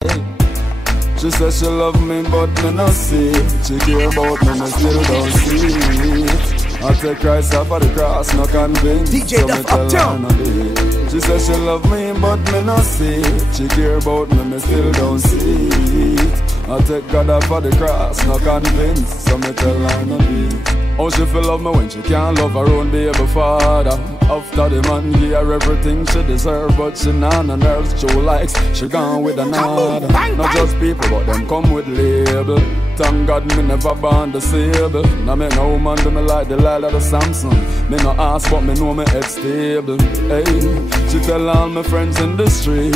She says she love me, but me not see it. She care about me, me still don't see it. I take Christ off of the cross, no convince. DJ so me tell her no do it. She says she love me, but me not see it. She care about me, me still don't see it. I take God off of the cross, no convince. So me tell her no do it. How she feel love me when she can't love her own baby father? After the man give her everything she deserve, but she not on nerves, show likes, she gone with another. Not just people, but them come with label. Thank God me never born disabled. Now me no woman do me like the light of the Samsung. Me no ask, but me know me head stable. Hey, she tell all my friends in the street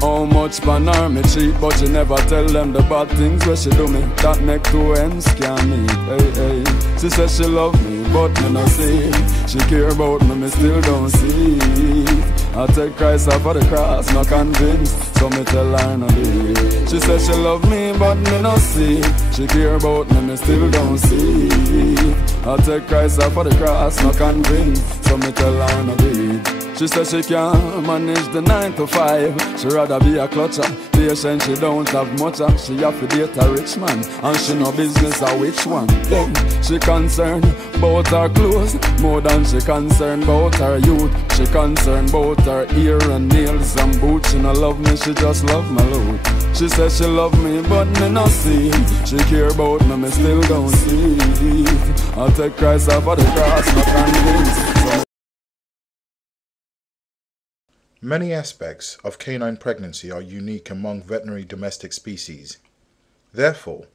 how much pan her me cheat, but she never tell them the bad things where she do me that make two ends can meet. Hey, hey. She says she love me, but me no see it. She care about me, me still don't see it. I take Christ off of the cross, no convinced, so me tell her no do it. She says she love me, but me no see it. She care about me, me still don't see it. I take Christ off of the cross, no convinced, so me tell her no do it. She says she can't manage the 9 to 5. She rather be a clutcher. Patient, she don't have much. She have to date a rich man, and she no business a which one. Then she concerned about her clothes more than she concerned about her youth. She concerned about her ear and nails and boots. She no love me, she just love my loot. She says she love me, but me not see it. She care about me, me still don't see it. I take Christ off of the cross, not convinced. Many aspects of canine pregnancy are unique among veterinary domestic species. Therefore,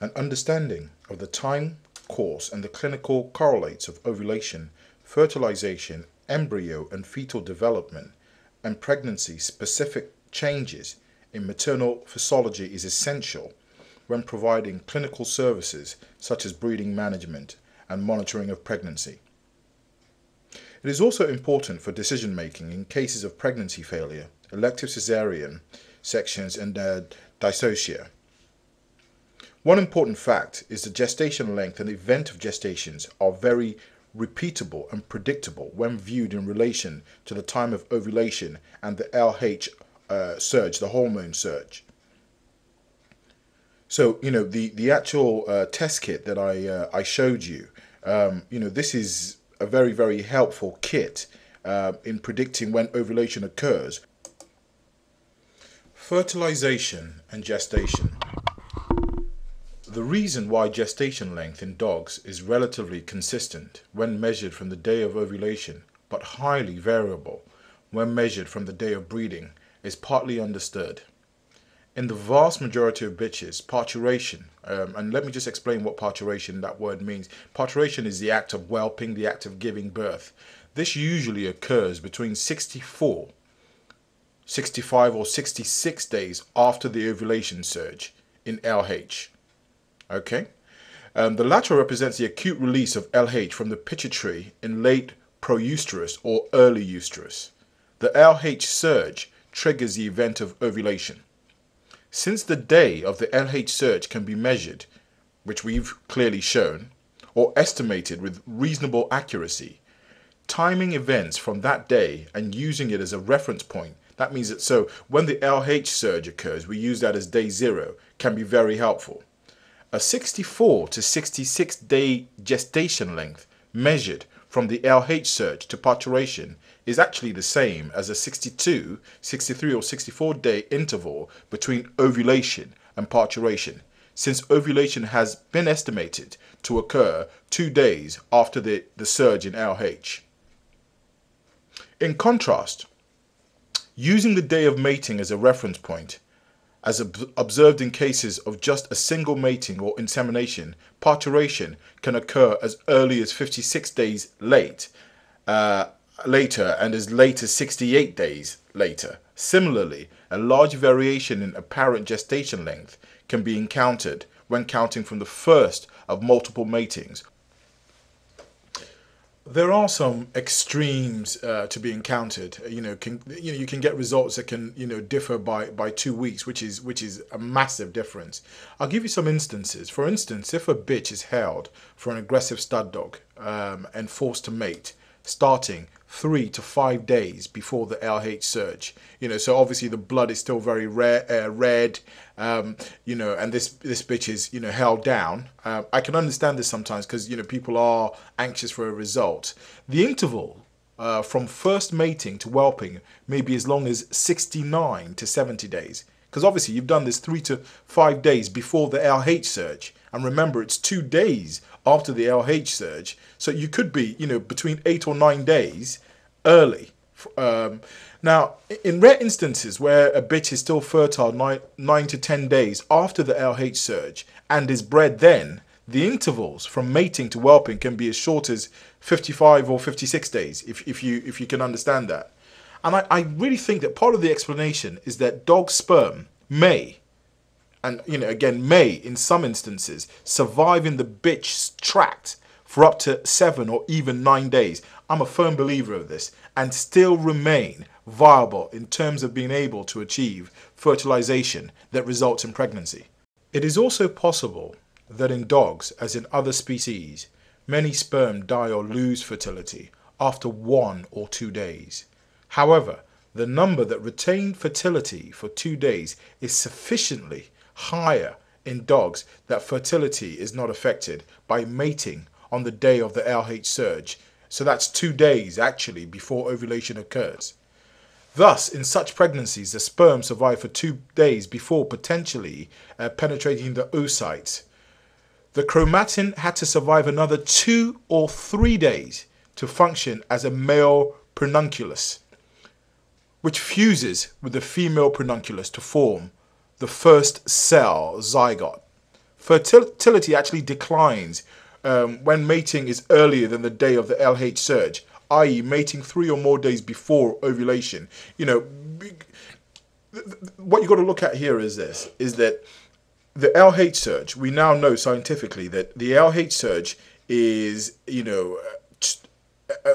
an understanding of the time, course, and the clinical correlates of ovulation, fertilization, embryo and fetal development, and pregnancy-specific changes in maternal physiology is essential when providing clinical services such as breeding management and monitoring of pregnancy. It is also important for decision-making in cases of pregnancy failure, elective cesarean sections, and dysocia. One important fact is the gestation length and event of gestations are very repeatable and predictable when viewed in relation to the time of ovulation and the LH surge, the hormone surge. So, the actual test kit that I showed you, this is a very, very helpful kit in predicting when ovulation occurs. Fertilization and gestation. The reason why gestation length in dogs is relatively consistent when measured from the day of ovulation, but highly variable when measured from the day of breeding, is partly understood. In the vast majority of bitches, parturition, and let me just explain what parturition, that word, means. Parturition is the act of whelping, the act of giving birth. This usually occurs between 64, 65 or 66 days after the ovulation surge in LH. Okay? The latter represents the acute release of LH from the pituitary in late proeusterus or early oestrus. The LH surge triggers the event of ovulation. Since the day of the LH surge can be measured, which we've clearly shown, or estimated with reasonable accuracy, timing events from that day and using it as a reference point, that means that so when the LH surge occurs, we use that as day 0, can be very helpful. A 64 to 66 day gestation length measured from the LH surge to parturition is actually the same as a 62, 63 or 64 day interval between ovulation and parturition, since ovulation has been estimated to occur 2 days after the surge in LH. In contrast, using the day of mating as a reference point, as observed in cases of just a single mating or insemination, parturition can occur as early as 56 days later and as late as 68 days later. Similarly, a large variation in apparent gestation length can be encountered when counting from the first of multiple matings. There are some extremes to be encountered. You can get results that can differ by 2 weeks, which is a massive difference. I'll give you some instances. For instance, if a bitch is held for an aggressive stud dog and forced to mate, starting 3 to 5 days before the LH surge. So obviously the blood is still very red, and this bitch is, held down. I can understand this sometimes because, people are anxious for a result. The interval from first mating to whelping may be as long as 69 to 70 days. Because obviously you've done this 3 to 5 days before the LH surge. And remember, it's 2 days after the LH surge. So you could be, between 8 or 9 days early. Now, in rare instances where a bitch is still fertile 9 to 10 days after the LH surge and is bred then, the intervals from mating to whelping can be as short as 55 or 56 days, if you can understand that. And I really think that part of the explanation is that dog sperm may, and again may in some instances, survive in the bitch's tract for up to 7 or even 9 days. I'm a firm believer of this, and still remain viable in terms of being able to achieve fertilization that results in pregnancy. It is also possible that in dogs, as in other species, many sperm die or lose fertility after 1 or 2 days. However, the number that retain fertility for 2 days is sufficiently higher in dogs that fertility is not affected by mating on the day of the LH surge. So that's 2 days actually before ovulation occurs. Thus, in such pregnancies, the sperm survive for 2 days before potentially penetrating the oocytes. The chromatin had to survive another 2 or 3 days to function as a male prenunculus, which fuses with the female prenunculus to form the first cell zygote. Fertility actually declines when mating is earlier than the day of the LH surge, i.e. mating 3 or more days before ovulation. What you've got to look at here is this, is that the LH surge, we now know scientifically that the LH surge is,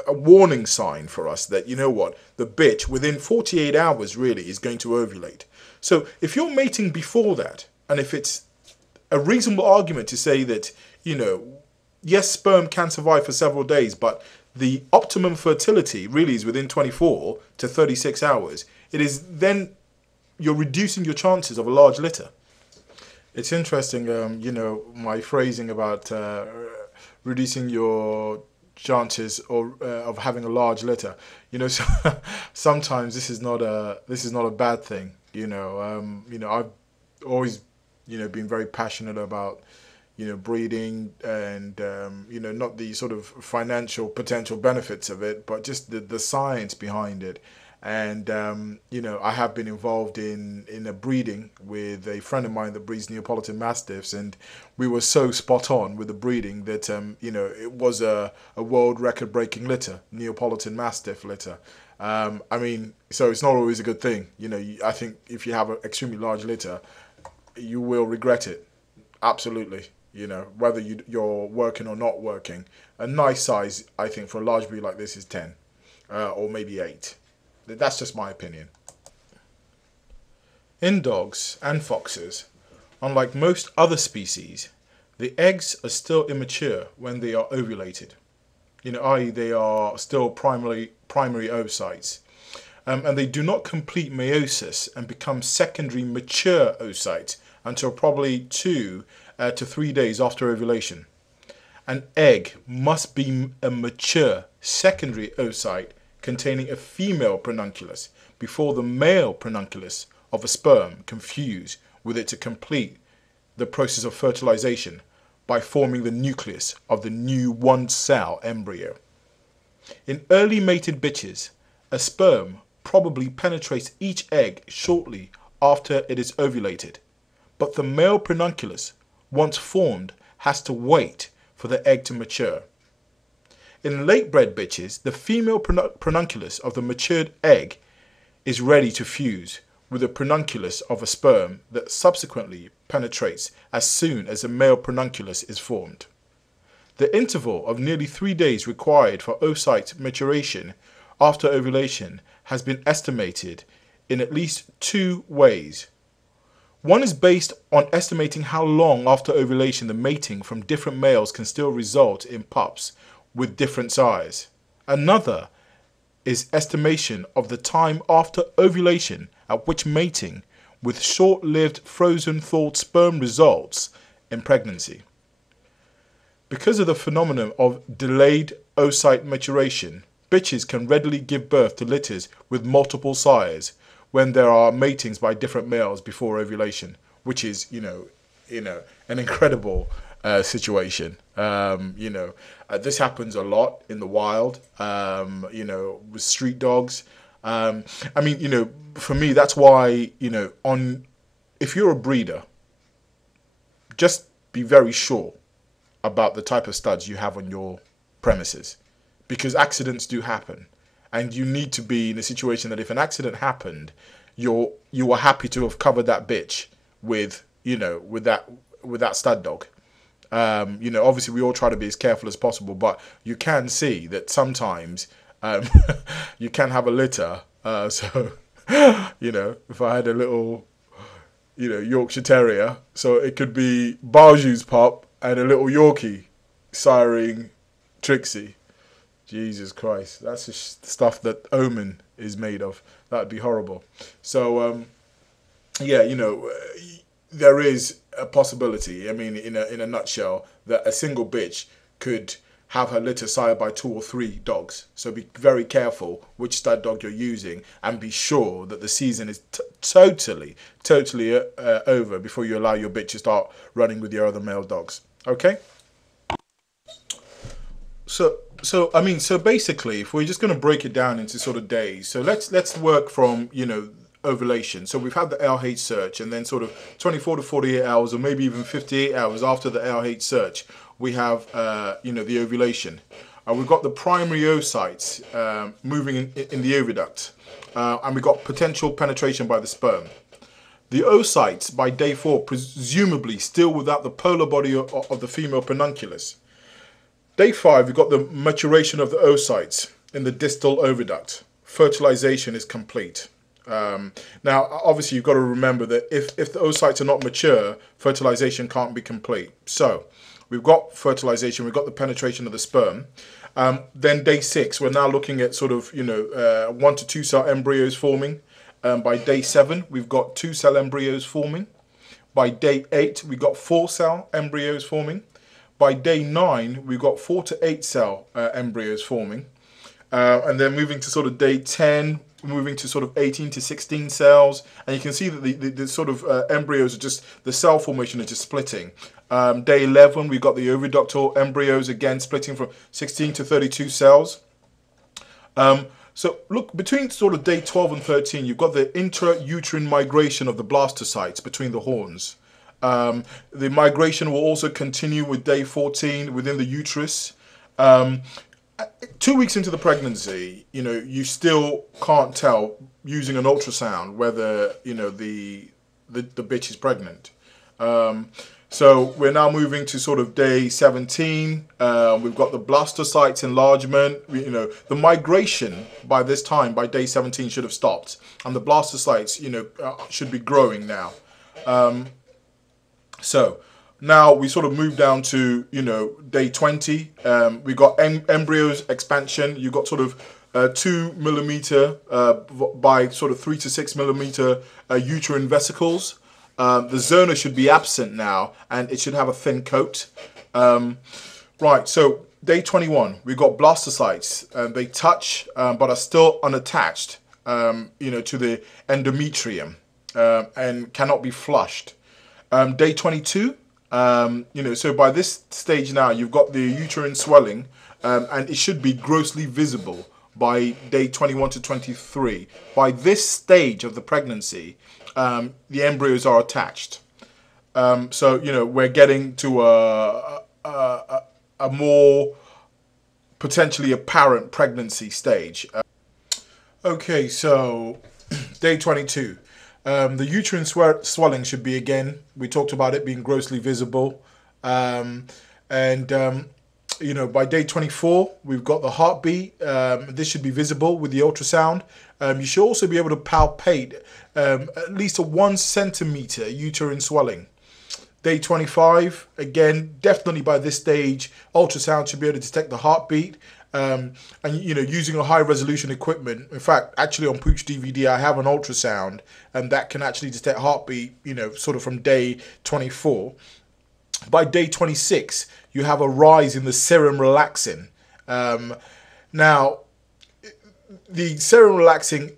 a warning sign for us that, the bitch within 48 hours really is going to ovulate. So if you're mating before that, and if it's a reasonable argument to say that, yes, sperm can survive for several days, but the optimum fertility really is within 24 to 36 hours, it is then you're reducing your chances of a large litter. It's interesting, my phrasing about reducing your chances of having a large litter. So sometimes this is not a bad thing. I've always been very passionate about breeding and not the sort of financial potential benefits of it, but just the science behind it. And I have been involved in a breeding with a friend of mine that breeds Neapolitan Mastiffs, and we were so spot on with the breeding that it was a world record breaking litter, Neapolitan Mastiff litter. So it's not always a good thing. I think if you have an extremely large litter, you will regret it. Absolutely. Whether you're working or not working. A nice size, I think, for a large breed like this is 10 or maybe 8. That's just my opinion. In dogs and foxes, unlike most other species, the eggs are still immature when they are ovulated. I.e. they are still primary oocytes. And they do not complete meiosis and become secondary mature oocytes until probably 2 to 3 days after ovulation. An egg must be a mature secondary oocyte containing a female prenunculus before the male prenunculus of a sperm can fuse with it to complete the process of fertilization by forming the nucleus of the new one-cell embryo. In early mated bitches, a sperm probably penetrates each egg shortly after it is ovulated, but the male prenunculus, once formed, has to wait for the egg to mature. In late-bred bitches, the female prenunculus of the matured egg is ready to fuse with the prenunculus of a sperm that subsequently penetrates as soon as the male prenunculus is formed. The interval of nearly 3 days required for oocyte maturation after ovulation has been estimated in at least 2 ways. One is based on estimating how long after ovulation the mating from different males can still result in pups with different size. Another is estimation of the time after ovulation at which mating with short-lived frozen thawed sperm results in pregnancy. Because of the phenomenon of delayed oocyte maturation, bitches can readily give birth to litters with multiple sires when there are matings by different males before ovulation, which is, an incredible situation. This happens a lot in the wild, with street dogs. For me, that's why, if you're a breeder, just be very sure about the type of studs you have on your premises, because accidents do happen, and you need to be in a situation that if an accident happened, you are happy to have covered that bitch with that stud dog. Obviously we all try to be as careful as possible, but you can see that sometimes you can have a litter. If I had a little, Yorkshire Terrier, so it could be Barjou's pup and a little Yorkie siring Trixie. Jesus Christ, that's the stuff that Omen is made of. That'd be horrible. So, there is a possibility, in a nutshell, that a single bitch could have her litter sired by 2 or 3 dogs. So be very careful which stud dog you're using, and be sure that the season is totally over before you allow your bitch to start running with your other male dogs. Okay? So basically, if we're just going to break it down into sort of days, so let's work from, ovulation. So we've had the LH search, and then sort of 24 to 48 hours, or maybe even 58 hours after the LH search, we have, the ovulation. We've got the primary oocytes moving in the oviduct, and we've got potential penetration by the sperm. The oocytes by day 4, presumably still without the polar body of the female pedunculus. Day 5, we've got the maturation of the oocytes in the distal oviduct. Fertilization is complete. Now, obviously, you've got to remember that if the oocytes are not mature, fertilization can't be complete. So, we've got fertilization, we've got the penetration of the sperm. Then day 6, we're now looking at sort of, 1 to 2 cell embryos forming. By day 7, we've got 2 cell embryos forming. By day 8, we've got 4 cell embryos forming. By day 9, we've got 4 to 8 cell embryos forming. And then moving to sort of day 10, moving to sort of 18 to 16 cells. And you can see that the sort of embryos are just, the cell formation is just splitting. Day 11, we've got the oviductal embryos again splitting from 16 to 32 cells. So look, between sort of day 12 and 13, you've got the intrauterine migration of the blastocytes between the horns. The migration will also continue with day 14 within the uterus. 2 weeks into the pregnancy, you still can't tell using an ultrasound whether, the bitch is pregnant. So we're now moving to sort of day 17. We've got the blastocytes enlargement. The migration by this time, by day 17, should have stopped. And the blastocytes, should be growing now. So now we sort of move down to, day 20. We got embryos expansion. You got sort of 2 millimeter by sort of 3 to 6 millimeter uterine vesicles. The zona should be absent now, and it should have a thin coat. Right, so day 21, we've got blastocytes. They touch, but are still unattached, to the endometrium, and cannot be flushed. Day 22, so by this stage now, you've got the uterine swelling, and it should be grossly visible by day 21 to 23. By this stage of the pregnancy, the embryos are attached. So, we're getting to a more potentially apparent pregnancy stage. Okay, so day 22. The uterine swelling should be, again, we talked about it being grossly visible. By day 24, we've got the heartbeat. This should be visible with the ultrasound. You should also be able to palpate at least a 1 centimeter uterine swelling. Day 25, again, definitely by this stage, ultrasound should be able to detect the heartbeat. And you know, using a high resolution equipment. In fact, actually on Pooch DVD, I have an ultrasound, and that can actually detect heartbeat, you know, sort of from day 24. By day 26, you have a rise in the serum relaxin. Now, the serum relaxing,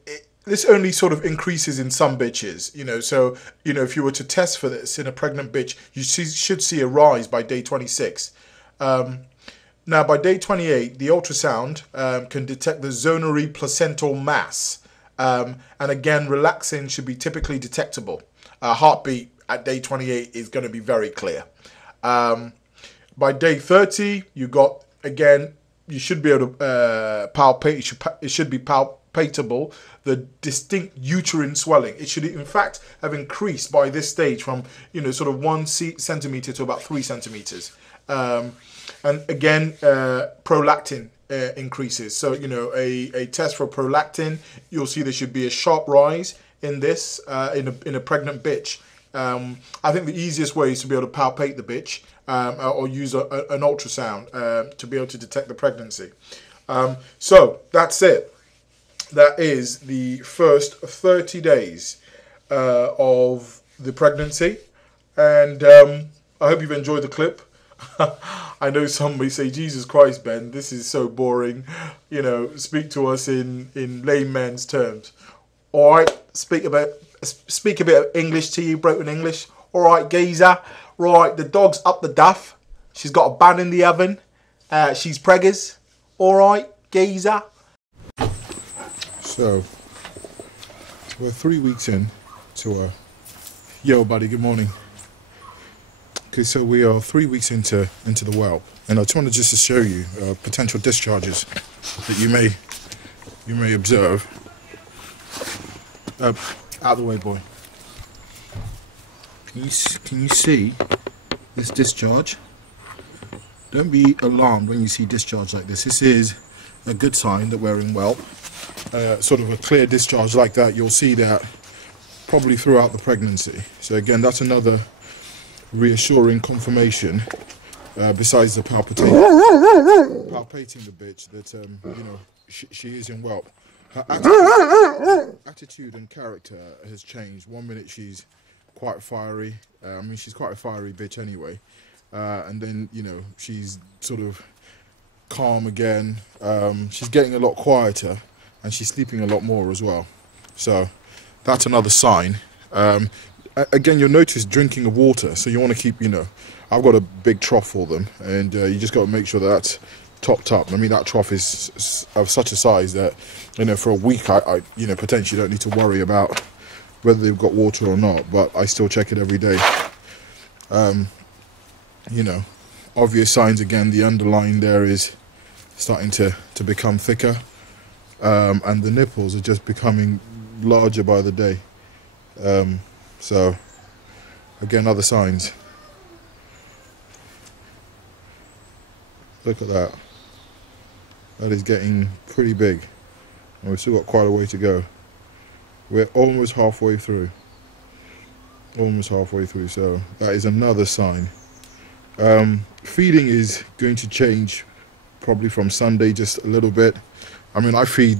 this only sort of increases in some bitches, you know. So, you know, if you were to test for this in a pregnant bitch, you should see a rise by day 26. Now, by day 28, the ultrasound can detect the zonary placental mass. And again, relaxin should be typically detectable. Heartbeat at day 28 is going to be very clear. By day 30, you got, again, you should be able to palpate, it should be palpatable, the distinct uterine swelling. It should, in fact, have increased by this stage from, you know, sort of 1 centimeter to about 3 centimeters. And again, prolactin increases. So, you know, a test for prolactin, you'll see there should be a sharp rise in this, in a pregnant bitch. I think the easiest way is to be able to palpate the bitch, or use an ultrasound to be able to detect the pregnancy. So that's it. That is the first 30 days of the pregnancy. And I hope you've enjoyed the clip. I know somebody say, Jesus Christ, Ben, this is so boring. You know, speak to us in layman's terms. All right, speak a bit of English to you, broken English. All right, geezer. Right, the dog's up the duff. She's got a bun in the oven. She's preggers. All right, geezer. So, we're 3 weeks in to a... Yo, buddy, good morning. Okay, so we are 3 weeks into the whelp, and I just wanted just to show you potential discharges that you may observe. Out of the way, boy. Can you see this discharge? Don't be alarmed when you see discharge like this. This is a good sign that we're in whelp. Sort of a clear discharge like that, you'll see that probably throughout the pregnancy. So again, that's another reassuring confirmation, besides the palpating the bitch, that you know, she is in whelp. Her attitude and character has changed. 1 minute she's quite fiery. I mean, she's quite a fiery bitch anyway. And then, you know, she's sort of calm again. She's getting a lot quieter, and she's sleeping a lot more as well. So that's another sign. Again, you'll notice drinking of water, so you want to keep, you know, I've got a big trough for them, and you just got to make sure that that's topped up. I mean, that trough is of such a size that, you know, for a week I you know, potentially don't need to worry about whether they've got water or not, but I still check it every day. You know, obvious signs, again, the underline there is starting to become thicker, and the nipples are just becoming larger by the day. So, again, other signs. Look at that. That is getting pretty big. And we've still got quite a way to go. We're almost halfway through. Almost halfway through, so that is another sign. Feeding is going to change probably from Sunday just a little bit. I mean, I feed,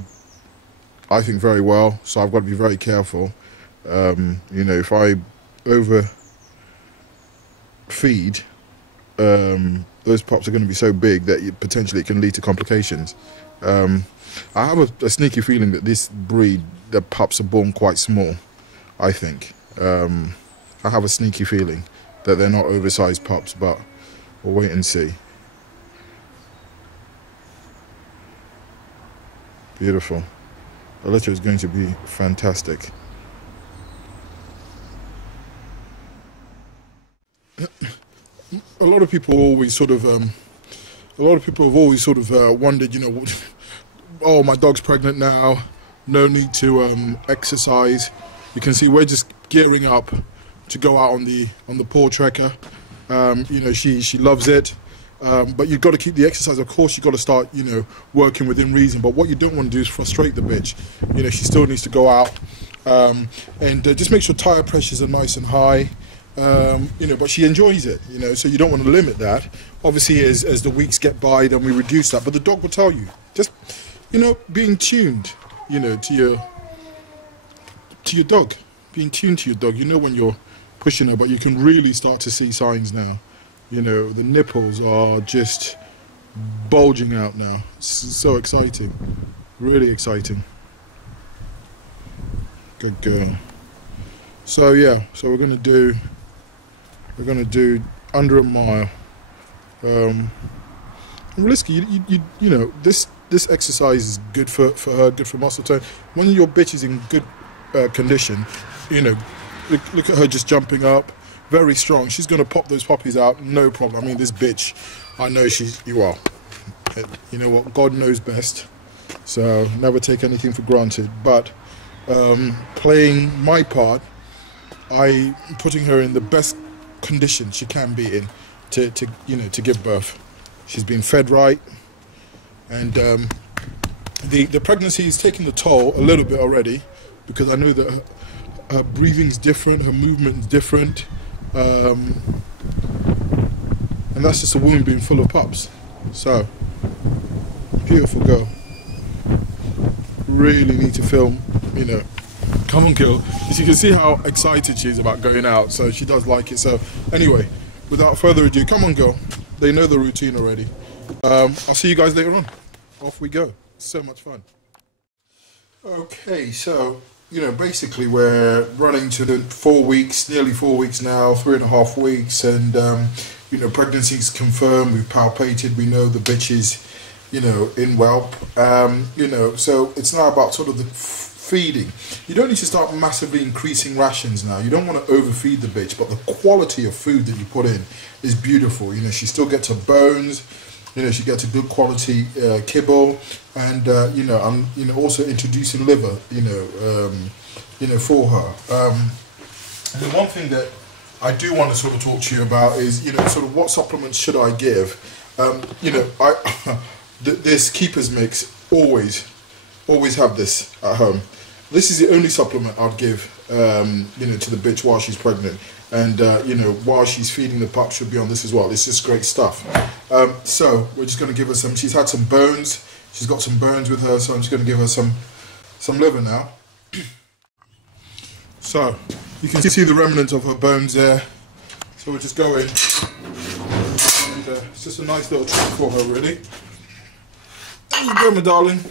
I think, very well, so I've got to be very careful. You know, if I over feed, those pups are going to be so big that potentially it can lead to complications. I have a sneaky feeling that this breed, the pups are born quite small, I think. I have a sneaky feeling that they're not oversized pups, but we'll wait and see. Beautiful. The litter is going to be fantastic. A lot of people always sort of, wondered, you know, oh, my dog's pregnant now, no need to exercise. You can see we're just gearing up to go out on the paw tracker. You know, she loves it, but you've got to keep the exercise. Of course, you've got to start, you know, working within reason. But what you don't want to do is frustrate the bitch. You know, she still needs to go out, and just make sure tire pressures are nice and high. You know, but she enjoys it, you know, so you don't want to limit that. Obviously, as the weeks get by, then we reduce that, but the dog will tell you. Just, you know, being tuned, you know, to your dog. Being tuned to your dog, you know when you're pushing her, but you can really start to see signs now. You know, the nipples are just bulging out now. It's so exciting, really exciting. Good girl. So yeah, so we're gonna do under a mile. Risky, you know, this exercise is good for her, good for muscle tone. When your bitch is in good condition, you know, look at her just jumping up, very strong. She's gonna pop those puppies out, no problem. I mean, this bitch, I know you know what, God knows best. So never take anything for granted. But playing my part, I putting her in the best condition she can be in to give birth. She's been fed right, and the pregnancy is taking the toll a little bit already, because I know that her breathing's different, her movement's different, and that's just a woman being full of pups. So beautiful girl. Really need to film, you know. Come on, girl. As you can see how excited she is about going out, so she does like it. So anyway, without further ado, come on, girl. They know the routine already. I'll see you guys later on. Off we go. So much fun. Okay, so, you know, basically we're running to the 4 weeks, nearly 4 weeks now, 3.5 weeks, and you know, pregnancy's confirmed. We've palpated. We know the bitch is, you know, in whelp. You know, so it's now about sort of the feeding. You don't need to start massively increasing rations now. You don't want to overfeed the bitch, but the quality of food that you put in is beautiful. You know, she still gets her bones. You know, she gets a good quality kibble, and you know, I'm also introducing liver. You know, for her. And the one thing that I do want to sort of talk to you about is, you know, sort of what supplements should I give? You know, this keeper's mix, always have this at home. This is the only supplement I'd give, you know, to the bitch while she's pregnant, and you know, while she's feeding the pup, should be on this as well. It's just great stuff. So we're just going to give her some. She's had some bones. She's got some bones with her, so I'm just going to give her some liver now. So you can see the remnants of her bones there. So we'll just go in, and it's just a nice little treat for her, really. There you go, my darling.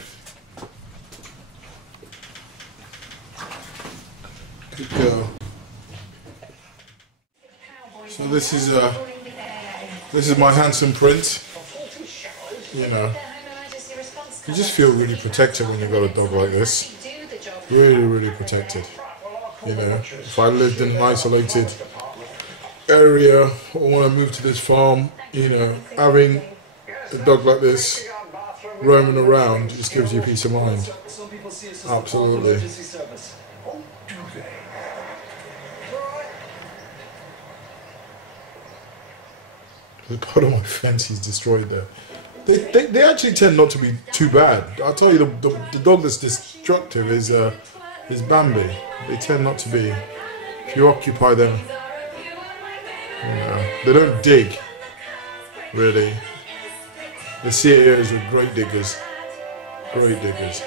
Good girl. So this is my handsome prince. You know, you just feel really protected when you've got a dog like this. Really, really protected. You know, if I lived in an isolated area or when I moved to this farm, you know, having a dog like this roaming around just gives you peace of mind. Absolutely. The part of my fence is destroyed there. They actually tend not to be too bad. I'll tell you, the dog that's destructive is Bambi. They tend not to be. If you occupy them, you know, they don't dig, really. The CAOs are great diggers. Great diggers.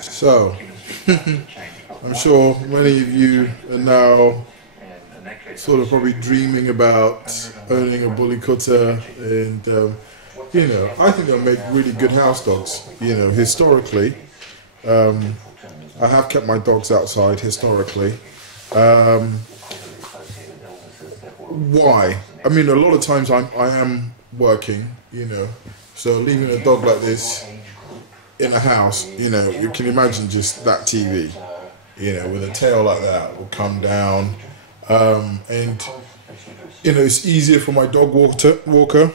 So, I'm sure many of you are now sort of probably dreaming about owning a Bully Kutta, and you know, I think they'll make really good house dogs. You know, historically, I have kept my dogs outside historically. Why? I mean, a lot of times I am working, you know, so leaving a dog like this in a house, you know, you can imagine just that TV, you know, with a tail like that will come down, and you know, it's easier for my dog walker.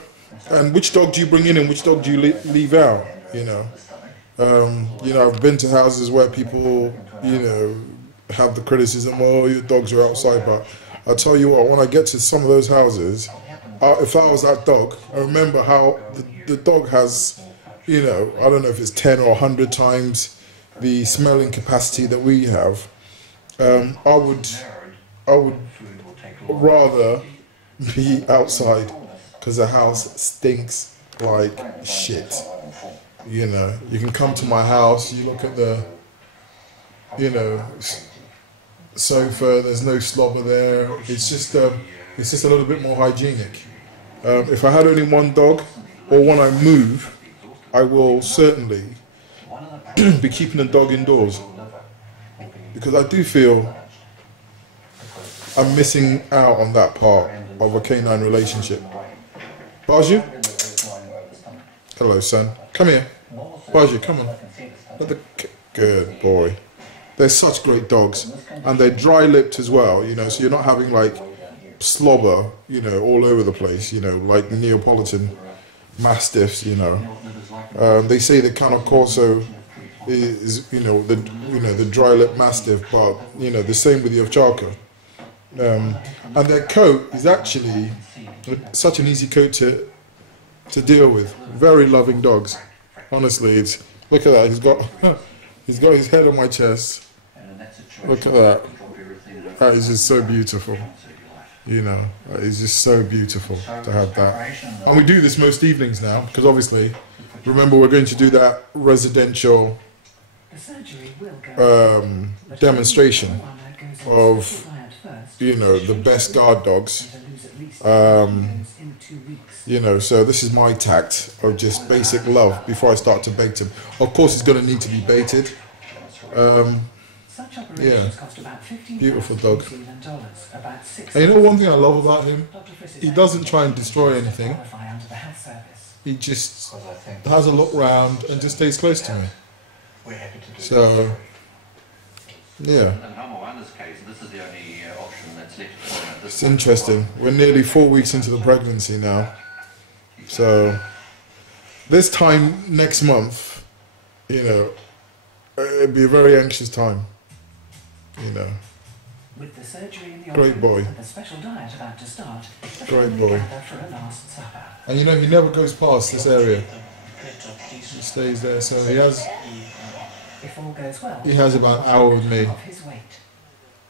And which dog do you bring in and which dog do you leave out? You know, I've been to houses where people, you know, have the criticism, oh, your dogs are outside, but I'll tell you what, when I get to some of those houses, if I was that dog, I remember how the dog has, you know, I don't know if it's 10 or 100 times the smelling capacity that we have, I would rather be outside because the house stinks like shit. You know, you can come to my house, you look at the, you know, sofa, there's no slobber there. It's just a little bit more hygienic. If I had only one dog, or when I move, I will certainly be keeping the dog indoors, because I do feel I'm missing out on that part of a canine relationship. Baju? Hello, son. Come here. Baju, come on. Good boy. They're such great dogs, and they're dry-lipped as well, you know, so you're not having like slobber, you know, all over the place, you know, like Neapolitan Mastiffs, you know. They say the Cane Corso is, you know, the dry-lipped Mastiff, but, you know, the same with the Ovcharka. And their coat is actually such an easy coat to deal with. Very loving dogs. Honestly, it's, look at that. He's got his head on my chest. Look at that. That is just so beautiful. You know, it's just so beautiful to have that. And we do this most evenings now, because obviously, remember, we're going to do that residential demonstration of, you know, the best guard dogs. You know, so this is my tact of just basic love before I start to bait him. Of course, it's going to need to be baited. Yeah, beautiful dog. And you know one thing I love about him? He doesn't try and destroy anything. He just has a look round and just stays close to me. So, yeah. It's interesting. We're nearly 4 weeks into the pregnancy now. So, this time next month, you know, it'd be a very anxious time. You know. With the surgery in the great boy. And the special diet about to start, great boy. And you know, he never goes past this area. He stays there, so he has about an hour with me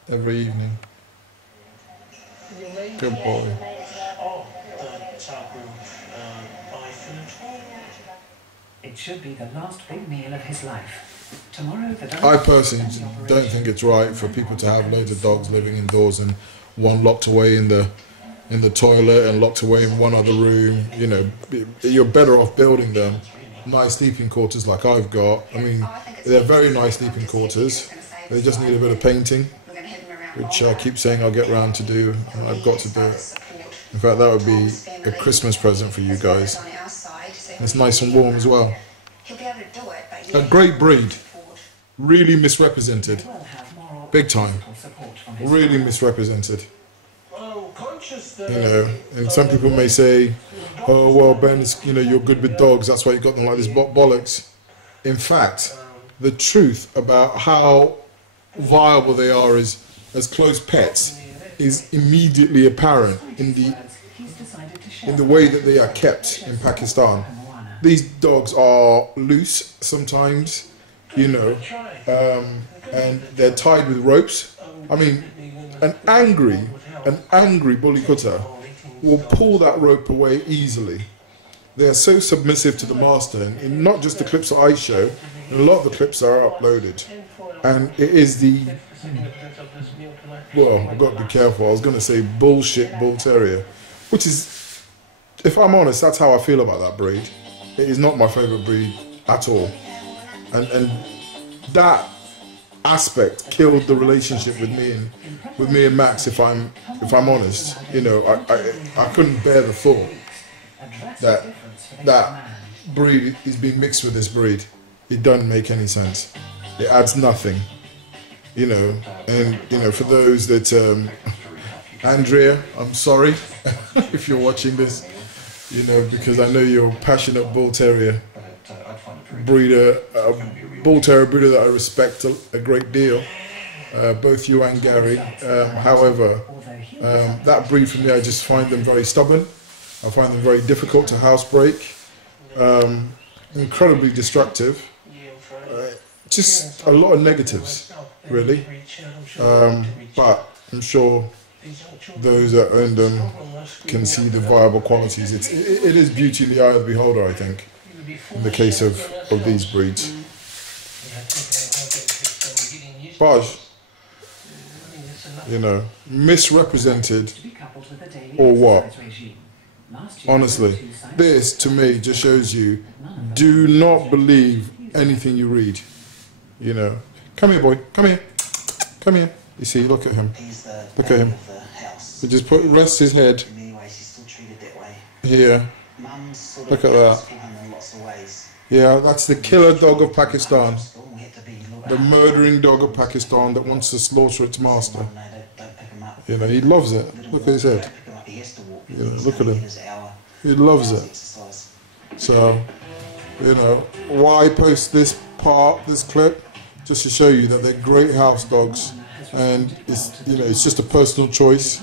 every evening. Good boy. It should be the last big meal of his life. Tomorrow, I personally don't think it's right for people to have loads of dogs living indoors and one locked away in the toilet and locked away in one other room. You know, you're better off building them nice sleeping quarters like I've got. I mean, they're very nice sleeping quarters. They just need a bit of painting, which I keep saying I'll get around to do, and I've got to do it. In fact, that would be a Christmas present for you guys. It's nice and warm as well. A great breed, really misrepresented, big time, really misrepresented. You know, and some people may say, oh well, Ben, you know, you're good with dogs, that's why you got them like this, bollocks. In fact, the truth about how viable they are as close pets is immediately apparent in the way that they are kept in Pakistan. These dogs are loose sometimes, you know, and they're tied with ropes. I mean, an angry Bully Kutta will pull that rope away easily. They are so submissive to the master, and not just the clips that I show, a lot of the clips are uploaded. And it is the, well, I've got to be careful, I was going to say bullshit bull terrier, which is, if I'm honest, that's how I feel about that breed. It is not my favourite breed at all, and that aspect killed the relationship with me and Max. If I'm honest, you know, I couldn't bear the thought that breed is being mixed with this breed. It doesn't make any sense. It adds nothing, you know. And you know, for those that Andrea, I'm sorry if you're watching this. You know, because I know you're a passionate bull terrier breeder, bull terrier breeder that I respect a great deal, both you and Gary. However, that breed for me, I just find them very stubborn. I find them very difficult to housebreak, incredibly destructive. just a lot of negatives, really. But I'm sure those that own them can see the viable qualities. It is beauty in the eye of the beholder, I think, in the case of these breeds. Baj, you know, misrepresented or what? Honestly, this to me just shows you, do not believe anything you read. You know, come here, boy, come here, come here. You see, look at him, look at him. He just rests his head here. Look at that. Yeah, that's the killer dog of Pakistan. The murdering dog of Pakistan that wants to slaughter its master. You know, he loves it. Look at his head. You know, look at him. He loves it. So, you know, why post this clip? Just to show you that they're great house dogs, and it's, you know, it's just a personal choice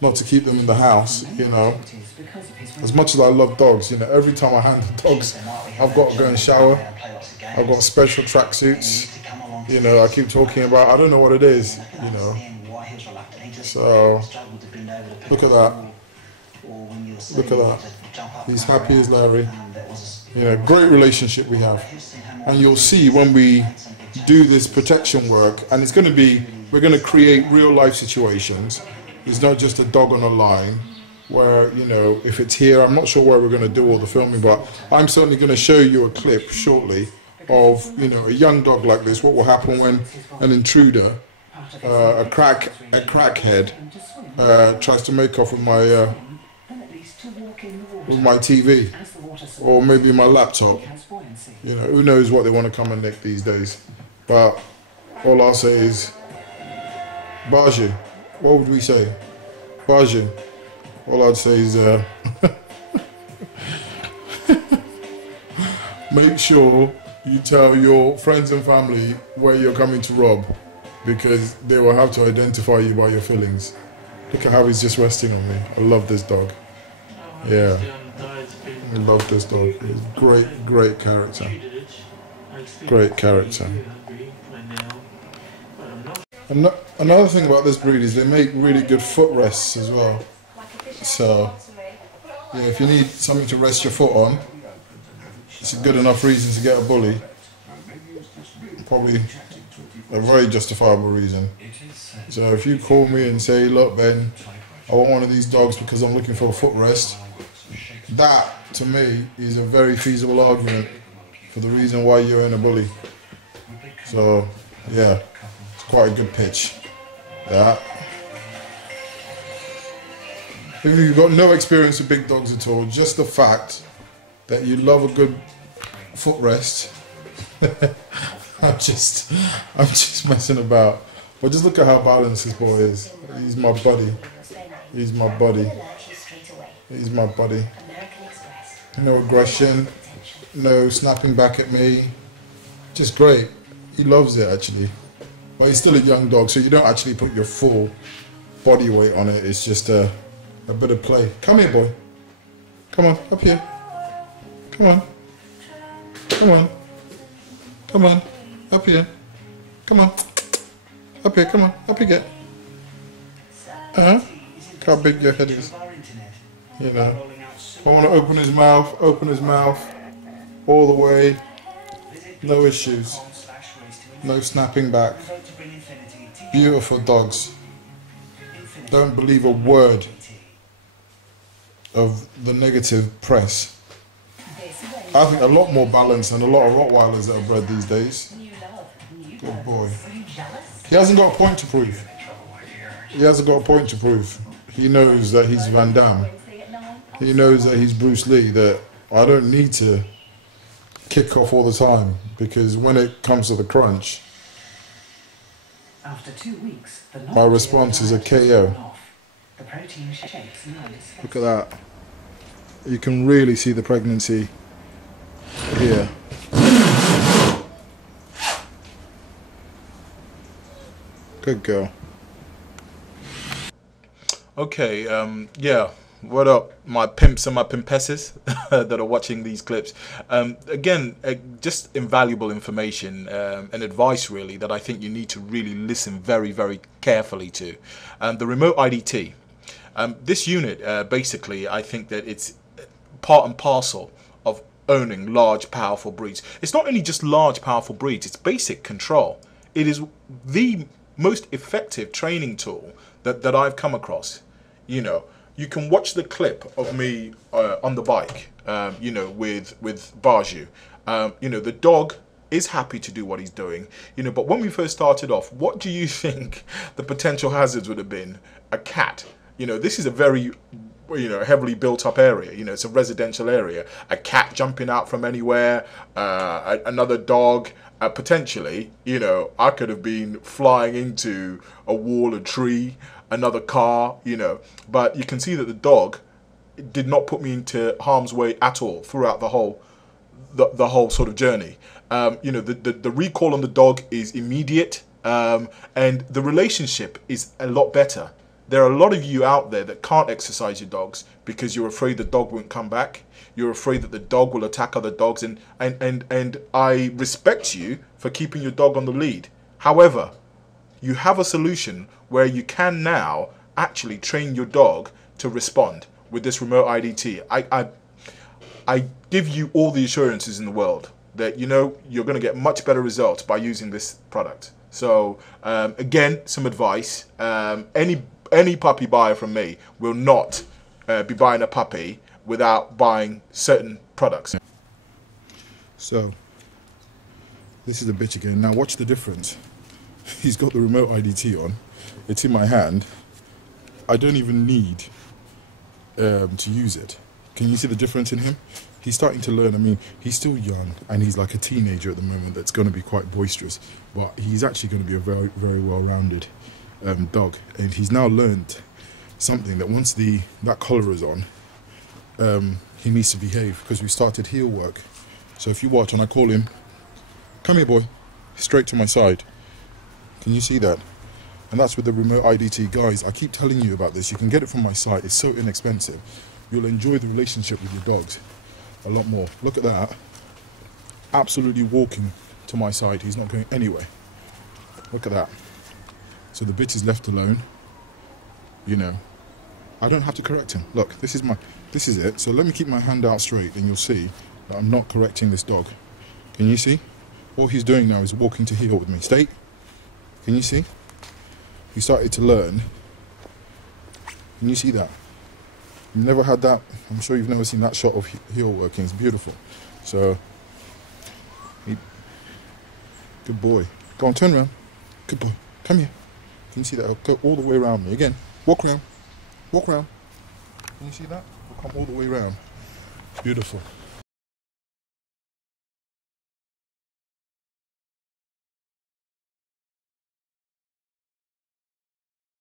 not to keep them in the house. You know, as much as I love dogs, you know, every time I handle dogs, I've got to go and shower. I've got special tracksuits. You know, I keep talking about, I don't know what it is, you know. So, look at that. Look at that. He's happy as Larry. You know, great relationship we have. And you'll see when we do this protection work, and it's going to be, we're going to create real life situations. It's not just a dog on a line where, you know, if it's here, I'm not sure where we're going to do all the filming, but I'm certainly going to show you a clip shortly of, you know, a young dog like this, what will happen when an intruder, a crackhead, tries to make off with my TV, or maybe my laptop. You know, who knows what they want to come and nick these days. But all I'll say is, Baji, what would we say? Baji, all I'd say is, make sure you tell your friends and family where you're coming to rob, because they will have to identify you by your fillings. Look at how he's just resting on me. I love this dog. Yeah, I love this dog. He's great, great character. Great character. Another thing about this breed is they make really good footrests as well. So, yeah, if you need something to rest your foot on, it's a good enough reason to get a bully. Probably a very justifiable reason. So if you call me and say, look Ben, I want one of these dogs because I'm looking for a footrest, that to me is a very feasible argument for the reason why you're in a bully. So yeah, it's quite a good pitch. That. If you've got no experience with big dogs at all, just the fact that you love a good footrest, I'm just messing about. But just look at how balanced this boy is. He's my buddy. He's my buddy. He's my buddy. No aggression, no snapping back at me. Just great. He loves it actually. But he's still a young dog, so you don't actually put your full body weight on it. It's just a bit of play. Come here, boy. Come on, up here. Come on. Come on. Come on. Up here. Come on. Up here, come on. Up you get. Look how big your head is. You know. I want to open his mouth all the way. No issues. No snapping back. Beautiful dogs. Don't believe a word of the negative press. I think a lot more balance than a lot of Rottweilers that are bred these days. Good boy. He hasn't got a point to prove. He hasn't got a point to prove. He knows that he's Van Damme. He knows that he's Bruce Lee, that I don't need to kick off all the time, because when it comes to the crunch, after 2 weeks, my response is a KO. Look at that. You can really see the pregnancy here. Good girl. Okay, yeah, What up, my pimps and my pimpesses that are watching these clips? Again, just invaluable information and advice, really, that I think you need to really listen very, very carefully to. The remote IDT. This unit, basically, I think that it's part and parcel of owning large, powerful breeds. It's not only just large, powerful breeds, it's basic control. It is the most effective training tool that I've come across. You know, you can watch the clip of me on the bike, you know, with Baju. You know, the dog is happy to do what he's doing, you know, but when we first started off, what do you think the potential hazards would have been? A cat. You know, this is a very, you know, heavily built up area. You know, it's a residential area. A cat jumping out from anywhere, another dog, potentially, you know, I could have been flying into a wall, a tree, another car, you know, but you can see that the dog did not put me into harm's way at all throughout the whole sort of journey. You know, the recall on the dog is immediate, and the relationship is a lot better. There are a lot of you out there that can't exercise your dogs because you're afraid the dog won't come back. You're afraid that the dog will attack other dogs, and I respect you for keeping your dog on the lead. However, you have a solution where you can now actually train your dog to respond with this remote IDT. I give you all the assurances in the world that, you know, you're going to get much better results by using this product. So again, some advice. Any puppy buyer from me will not be buying a puppy without buying certain products. So this is the bitch again. Now watch the difference. He's got the remote IDT on. It's in my hand. I don't even need to use it. Can you see the difference in him? He's starting to learn. I mean, he's still young and he's like a teenager at the moment that's going to be quite boisterous, but he's actually going to be a very, very well-rounded dog. And he's now learned something, that once that collar is on, he needs to behave, because we started heel work. So if you watch and I call him, come here boy, straight to my side. Can you see that? And that's with the remote IDT. Guys, I keep telling you about this. You can get it from my site. It's so inexpensive. You'll enjoy the relationship with your dogs a lot more. Look at that. Absolutely walking to my side. He's not going anywhere. Look at that. So the bitch is left alone. You know, I don't have to correct him. Look, this is it. So let me keep my hand out straight and you'll see that I'm not correcting this dog. Can you see? All he's doing now is walking to heel with me. Stay. Can you see? He started to learn. Can you see that? You've never had that? I'm sure you've never seen that shot of heel working. It's beautiful. So, good boy. Go on, turn around. Good boy. Come here. Can you see that? Go all the way around me. Again, walk around. Walk around. Can you see that? We'll come all the way around. Beautiful.